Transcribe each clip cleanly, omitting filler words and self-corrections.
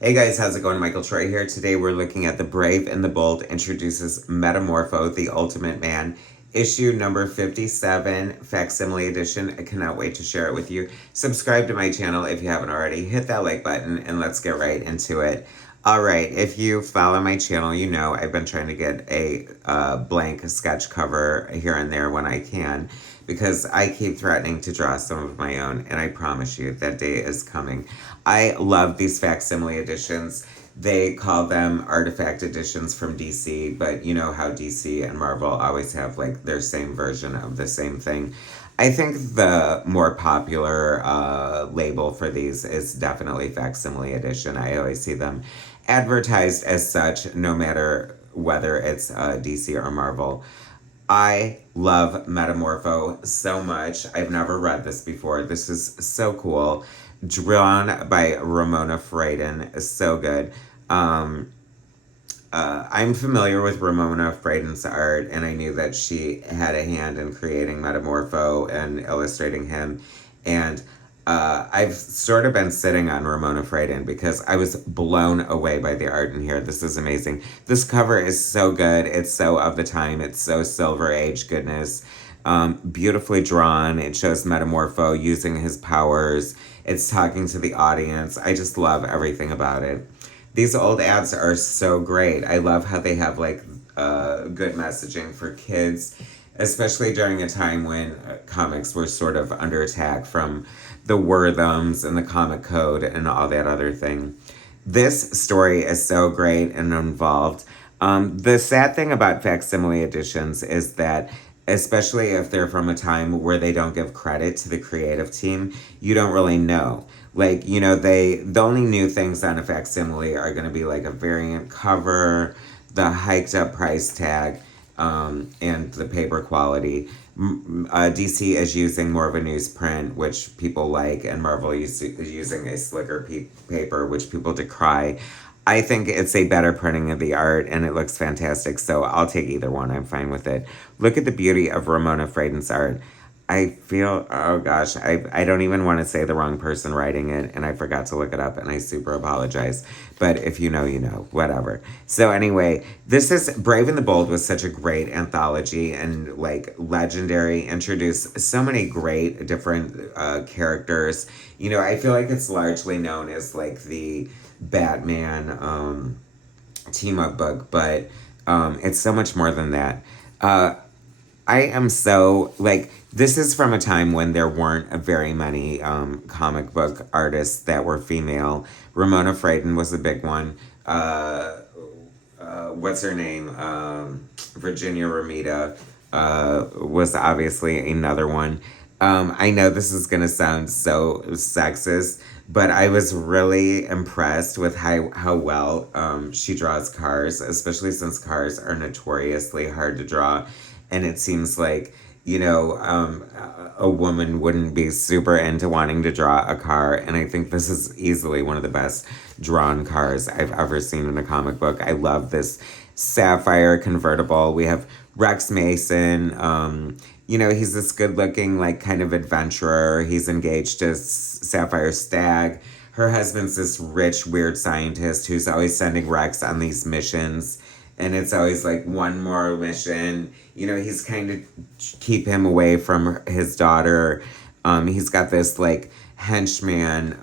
Hey guys, how's it going? Michael Troy here. Today we're looking at The Brave and the Bold introduces Metamorpho, the Ultimate Man, issue number 57, Facsimile Edition. I cannot wait to share it with you. Subscribe to my channel if you haven't already. Hit that like button and let's get right into it. Alright, if you follow my channel, you know I've been trying to get a blank sketch cover here and there when I can because I keep threatening to draw some of my own, and I promise you that day is coming. I love these facsimile editions. They call them artifact editions from DC, but you know how DC and Marvel always have like their same version of the same thing. I think the more popular label for these is definitely facsimile edition. I always see them advertised as such, no matter whether it's DC or Marvel. I love Metamorpho so much. I've never read this before. This is so cool. Drawn by Ramona Fradon. So good. I'm familiar with Ramona Fradon's art, and I knew that she had a hand in creating Metamorpho and illustrating him. And I've sort of been sitting on Ramona Fradon because I was blown away by the art in here. This is amazing. This cover is so good. It's so of the time. It's so Silver Age goodness. Beautifully drawn. It shows Metamorpho using his powers. It's talking to the audience. I just love everything about it. These old ads are so great. I love how they have like good messaging for kids, especially during a time when comics were sort of under attack from the Worthams and the comic code and all that other thing. This story is so great and involved. The sad thing about facsimile editions is that, especially if they're from a time where they don't give credit to the creative team, you don't really know. Like, you know, the only new things on a facsimile are going to be like a variant cover, the hiked up price tag, and the paper quality. DC is using more of a newsprint, which people like, and Marvel is using a slicker paper, which people decry. I think it's a better printing of the art, and it looks fantastic, so I'll take either one. I'm fine with it. Look at the beauty of Ramona Fradon's art. I feel, oh gosh, I don't even want to say the wrong person writing it, and I forgot to look it up, and I super apologize. But if you know, you know, whatever. So anyway, this is Brave and the Bold was such a great anthology and like legendary, introduced so many great different characters. You know, I feel like it's largely known as like the Batman team up book, but it's so much more than that. I am so, like, this is from a time when there weren't very many comic book artists that were female. Ramona Fradon was a big one. What's her name? Virginia Ramita was obviously another one. I know this is going to sound so sexist, but I was really impressed with how well she draws cars, especially since cars are notoriously hard to draw. And it seems like, you know, a woman wouldn't be super into wanting to draw a car. And I think this is easily one of the best drawn cars I've ever seen in a comic book. I love this sapphire convertible. We have Rex Mason. You know, he's this good looking, like, kind of adventurer. He's engaged to Sapphire Stag. Her husband's this rich, weird scientist who's always sending Rex on these missions. And it's always like one more mission. You know, he's kind of keep him away from his daughter. He's got this like henchman,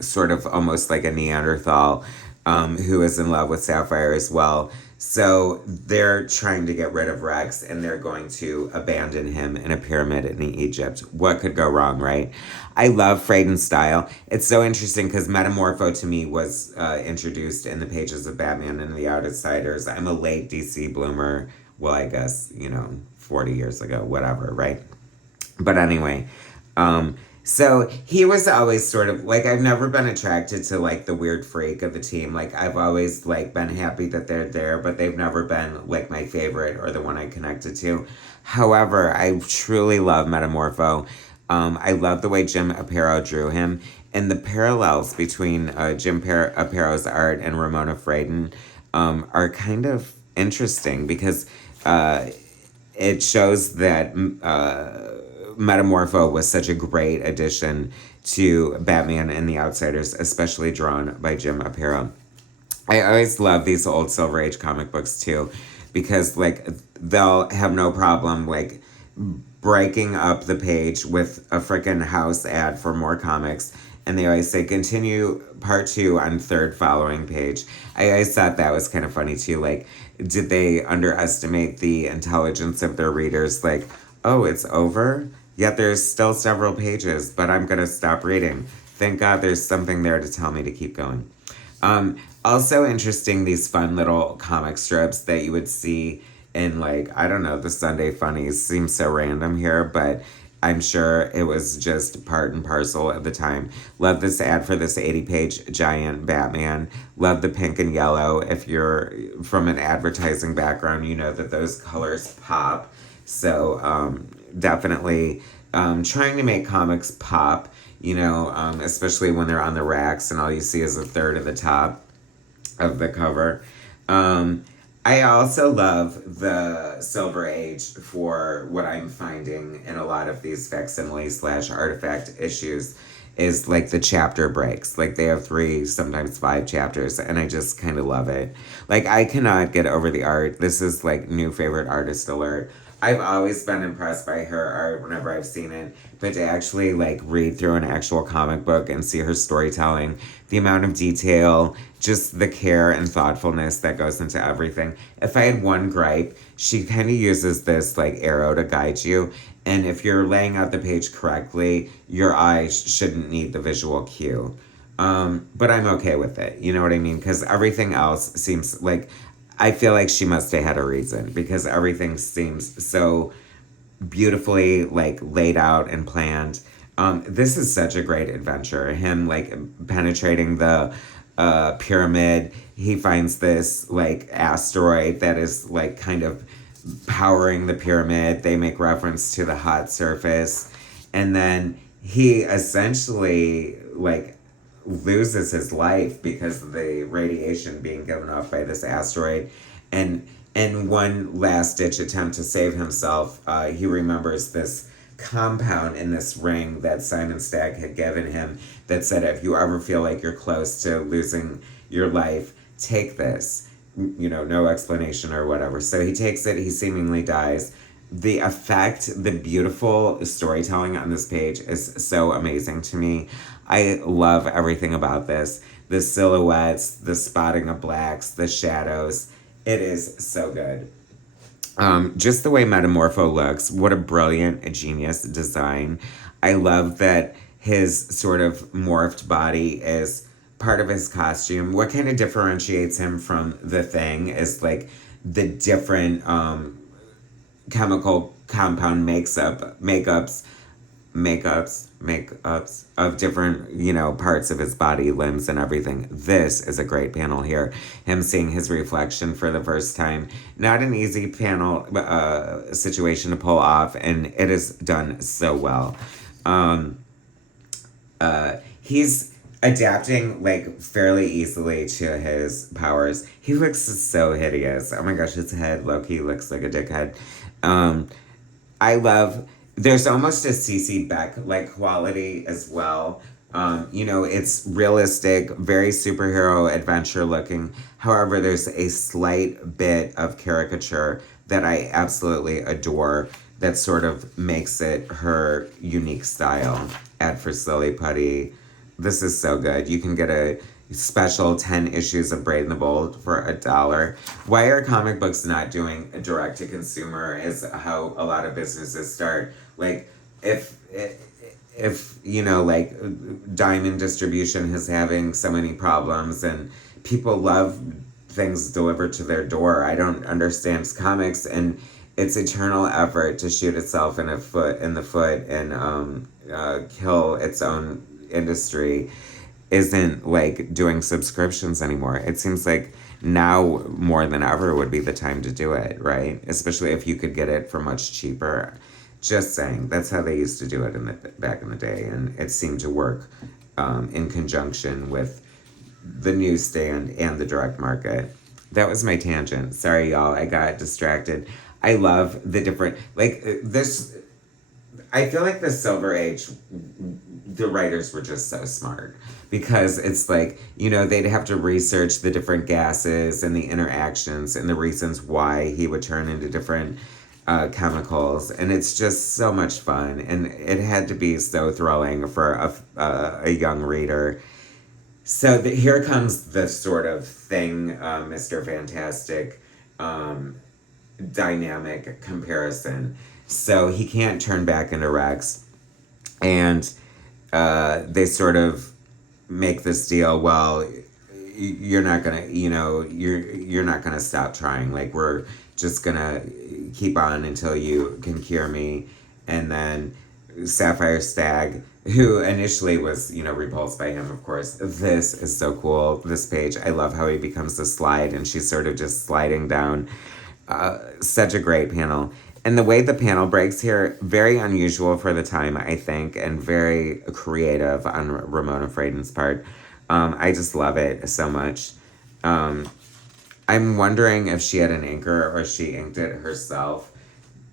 sort of almost like a Neanderthal, who is in love with Sapphire as well. So they're trying to get rid of Rex, and they're going to abandon him in a pyramid in Egypt. What could go wrong, right? I love Fradon's style. It's so interesting because Metamorpho to me was introduced in the pages of Batman and the Outsiders. I'm a late DC bloomer. Well, I guess, you know, 40 years ago, whatever, right? But anyway, so he was always sort of like, I've never been attracted to like the weird freak of the team. Like I've always like been happy that they're there, but they've never been like my favorite or the one I connected to. However, I truly love Metamorpho. I love the way Jim Aparo drew him, and the parallels between Jim Aparo's art and Ramona Fradon are kind of interesting because it shows that Metamorpho was such a great addition to Batman and the Outsiders, especially drawn by Jim Aparo. I always love these old Silver Age comic books too, because like they'll have no problem like breaking up the page with a freaking house ad for more comics. And they always say continue part 2 on third following page. I always thought that was kind of funny too. Like, did they underestimate the intelligence of their readers? Like, oh, it's over? Yet there's still several pages, but I'm gonna stop reading. Thank God there's something there to tell me to keep going. Also interesting, these fun little comic strips that you would see in, like, I don't know, the Sunday Funnies. Seems so random here, but I'm sure it was just part and parcel of the time. Love this ad for this 80-page giant Batman. Love the pink and yellow. If you're from an advertising background, you know that those colors pop. So definitely trying to make comics pop, you know, especially when they're on the racks and all you see is a third of the top of the cover. I also love the Silver Age for what I'm finding in a lot of these facsimile / artifact issues is like the chapter breaks. Like they have 3, sometimes 5 chapters, and I just kind of love it. Like I cannot get over the art. This is like new favorite artist alert. I've always been impressed by her art whenever I've seen it, but to actually like read through an actual comic book and see her storytelling, the amount of detail, just the care and thoughtfulness that goes into everything. If I had one gripe, she kind of uses this like arrow to guide you, and if you're laying out the page correctly, your eyes shouldn't need the visual cue. But I'm okay with it. You know what I mean? Because everything else seems like I feel like she must have had a reason because everything seems so beautifully like laid out and planned. This is such a great adventure. Him like penetrating the pyramid. He finds this like asteroid that is like kind of powering the pyramid. They make reference to the hot surface. And then he essentially like loses his life because of the radiation being given off by this asteroid. And in one last ditch attempt to save himself, he remembers this compound in this ring that Simon Stagg had given him that said, if you ever feel like you're close to losing your life, take this. You know, no explanation or whatever. So he takes it, he seemingly dies. The effect, the beautiful storytelling on this page is so amazing to me. I love everything about this. The silhouettes, the spotting of blacks, the shadows. It is so good. Just the way Metamorpho looks, what a brilliant, genius design. I love that his sort of morphed body is part of his costume. What kind of differentiates him from the Thing is like the different chemical compound makeups of different, you know, parts of his body, limbs, and everything. This is a great panel here. Him seeing his reflection for the first time. Not an easy panel situation to pull off, and it is done so well. He's adapting like fairly easily to his powers. He looks so hideous. Oh my gosh, his head low-key looks like a dickhead. I love, there's almost a CC Beck like quality as well. You know, it's realistic, very superhero adventure looking. However, there's a slight bit of caricature that I absolutely adore that sort of makes it her unique style. Ad for Silly Putty. This is so good. You can get a special 10 issues of Brave and the Bold for $1. Why are comic books not doing a direct to consumer is how a lot of businesses start. Like if you know, like Diamond Distribution is having so many problems and people love things delivered to their door. I don't understand comics and its eternal effort to shoot itself in the foot and kill its own industry isn't like doing subscriptions anymore. It seems like now more than ever would be the time to do it, right? Especially if you could get it for much cheaper. Just saying, that's how they used to do it back in the day, and it seemed to work in conjunction with the newsstand and the direct market. That was my tangent. Sorry, y'all. I got distracted. I love the different, like, this, I feel like the Silver Age the writers were just so smart, because it's like, you know, they'd have to research the different gases and the interactions and the reasons why he would turn into different chemicals, and it's just so much fun, and it had to be so thrilling for a young reader. So here comes the sort of thing, Mr. Fantastic dynamic comparison. So he can't turn back into Rex, and they sort of make this deal. Well, you're not gonna, you know, you're not gonna stop trying. Like, we're just gonna keep on until you can cure me. And then Sapphire Stag, who initially was, you know, repulsed by him, of course. This is so cool. This page, I love how he becomes a slide, and she's sort of just sliding down. Such a great panel. And the way the panel breaks here, very unusual for the time, I think, and very creative on Ramona Fradon's part. I just love it so much. I'm wondering if she had an inker or she inked it herself,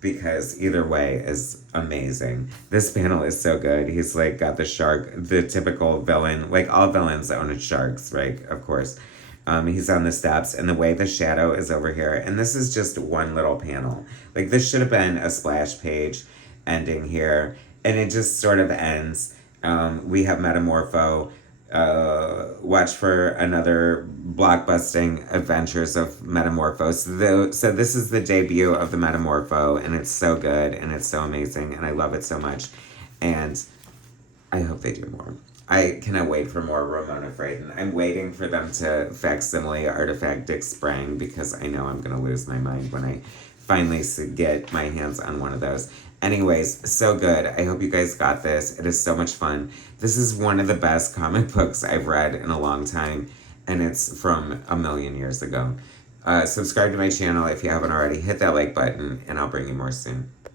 because either way is amazing. This panel is so good. He's like got the shark, the typical villain, like all villains own sharks, right? Of course. He's on the steps, and the way the shadow is over here, and this is just one little panel. Like, this should have been a splash page ending here, and it just sort of ends. We have Metamorpho. Watch for another blockbusting adventures of Metamorpho. So this is the debut of the Metamorpho, and it's so good, and it's so amazing, and I love it so much, and I hope they do more. I cannot wait for more Ramona Fradon. I'm waiting for them to facsimile Artifact Dick Sprang, because I know I'm going to lose my mind when I finally get my hands on one of those. Anyways, so good. I hope you guys got this. It is so much fun. This is one of the best comic books I've read in a long time, and it's from a million years ago. Subscribe to my channel if you haven't already. Hit that like button, and I'll bring you more soon.